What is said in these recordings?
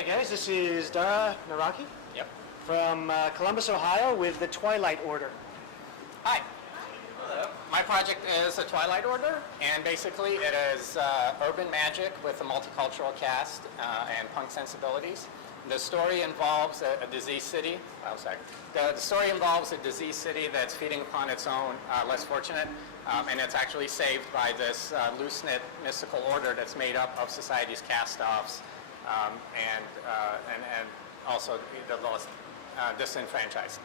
Hi guys, this is Dara Naraghi Yep. from Columbus, Ohio with the Twilight Order. Hi. My project is the Twilight Order, and basically it is urban magic with a multicultural cast and punk sensibilities. The story involves a diseased city. Oh, sorry. The story involves a diseased city that's feeding upon its own less fortunate, and it's actually saved by this loose-knit mystical order that's made up of society's cast-offs and also the lowest disenfranchised.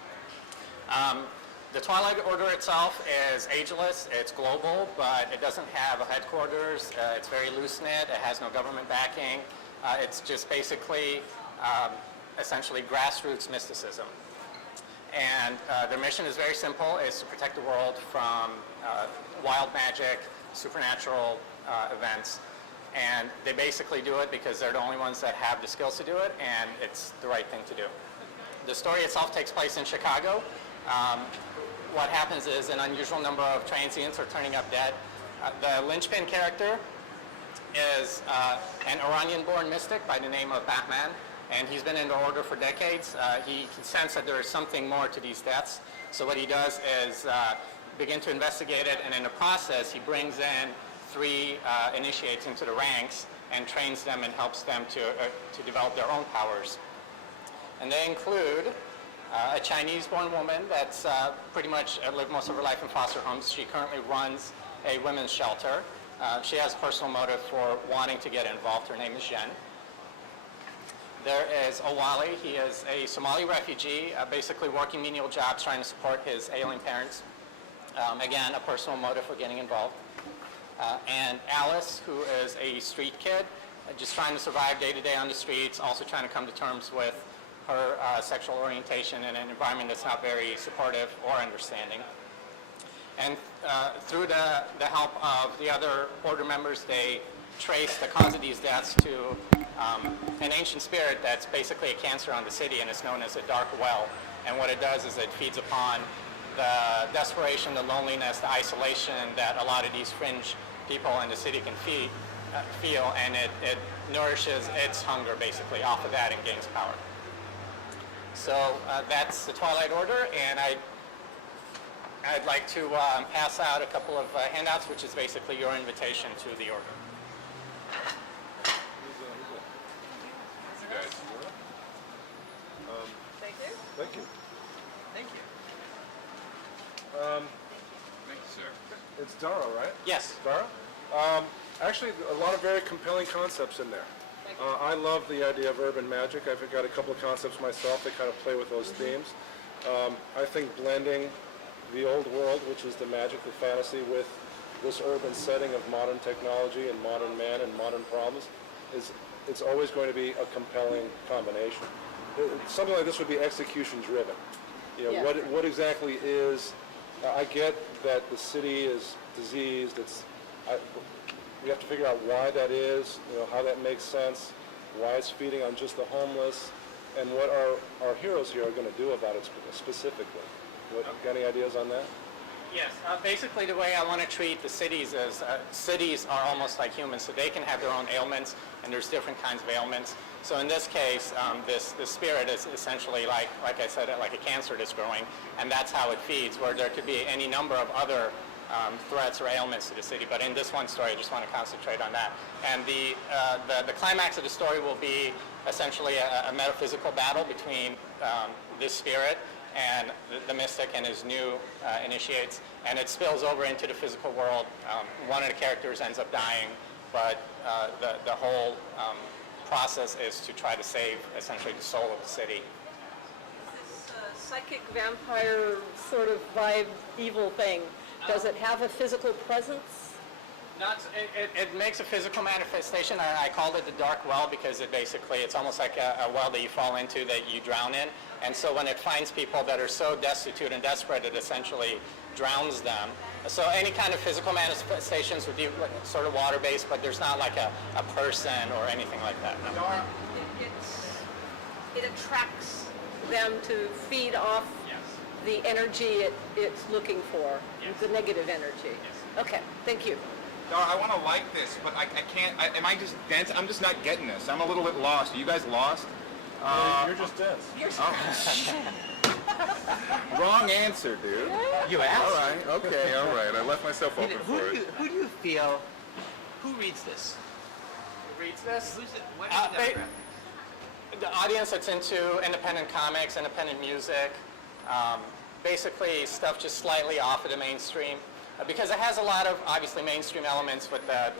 The Twilight Order itself is ageless, it's global, but it doesn't have a headquarters, it's very loose-knit, it has no government backing, it's just basically essentially grassroots mysticism. And their mission is very simple, it's to protect the world from wild magic, supernatural events, and they basically do it because they're the only ones that have the skills to do it, and it's the right thing to do. The story itself takes place in Chicago. What happens is an unusual number of transients are turning up dead. The linchpin character is an Iranian-born mystic by the name of Batman, and he's been in the order for decades. He can sense that there is something more to these deaths. So what he does is begin to investigate it, and in the process, he brings in 3 initiates into the ranks and trains them and helps them to develop their own powers. And they include a Chinese-born woman that's pretty much lived most of her life in foster homes. She currently runs a women's shelter. She has a personal motive for wanting to get involved. Her name is Jen. There is Owali. He is a Somali refugee, basically working menial jobs trying to support his ailing parents. Again, a personal motive for getting involved. And Alice, who is a street kid, just trying to survive day to day on the streets, also trying to come to terms with her sexual orientation in an environment that's not very supportive or understanding. And through the help of the other order members, they trace the cause of these deaths to an ancient spirit that's basically a cancer on the city, and it's known as a dark well. And what it does is it feeds upon the desperation, the loneliness, the isolation that a lot of these fringe people in the city can feel, and it nourishes its hunger basically off of that and gains power. So that's the Twilight Order, and I'd like to pass out a couple of handouts, which is basically your invitation to the order. You guys. Thank you. Thank you. Thank you. Thank you, sir. It's Dara, right? Yes. Dara? Actually, a lot of very compelling concepts in there. I love the idea of urban magic. I've got a couple of concepts myself that kind of play with those themes. I think blending the old world, which is the magic, the fantasy, with this urban setting of modern technology and modern man and modern problems it's always going to be a compelling combination. Something like this would be execution driven. You know, Yeah. what exactly is, I get that the city is diseased, we have to figure out why that is, you know, how that makes sense, why it's feeding on just the homeless, and what our heroes here are going to do about it specifically. Got any ideas on that? Yes, basically the way I want to treat the cities is cities are almost like humans, so they can have their own ailments, and there's different kinds of ailments. So in this case, this spirit is essentially like I said, like a cancer that's growing, and that's how it feeds, where there could be any number of other threats or ailments to the city. But in this one story, I just want to concentrate on that. And the climax of the story will be essentially a metaphysical battle between this spirit and the mystic and his new initiates, and it spills over into the physical world. One of the characters ends up dying, but the whole process is to try to save essentially the soul of the city. This psychic vampire sort of vibe evil thing, does it have a physical presence? It makes a physical manifestation. I called it the dark well because it's almost like a well that you fall into that you drown in. And so when it finds people that are so destitute and desperate, it essentially drowns them. So any kind of physical manifestations would be sort of water-based, but there's not like a person or anything like that. No. It attracts them to feed off the energy it's looking for, Yes. the negative energy. Yes. Okay, thank you. Dara, I want to like this, but I can't. Am I just dense? I'm just not getting this. I'm a little bit lost. Are you guys lost? You're just dense. Wrong answer, dude. You asked. All right. Okay. All right. I left myself open for it. Who do you feel? Who reads this? Reads this? Who's it? What Uh, is the demographic? The audience that's into independent comics, independent music, basically stuff just slightly off of the mainstream, because it has a lot of obviously mainstream elements with the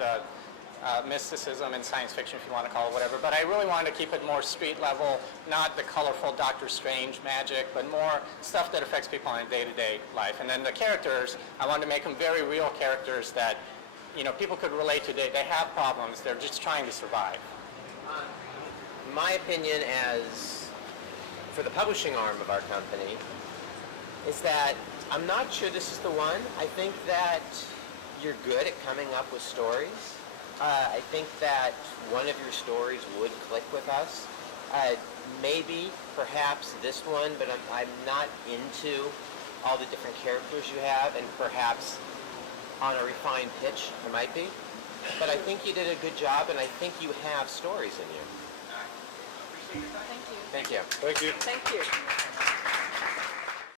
mysticism and science fiction, if you want to call it whatever. But I really wanted to keep it more street level, not the colorful Doctor Strange magic, but more stuff that affects people in day-to-day life. And then the characters, I wanted to make them very real characters that people could relate to. They have problems. They're just trying to survive. My opinion as for the publishing arm of our company is that I'm not sure this is the one. I think that you're good at coming up with stories. I think that one of your stories would click with us. Maybe, perhaps this one, but I'm not into all the different characters you have, and perhaps on a refined pitch, it might be. But I think you did a good job, and I think you have stories in you. Thank you. Thank you. Thank you.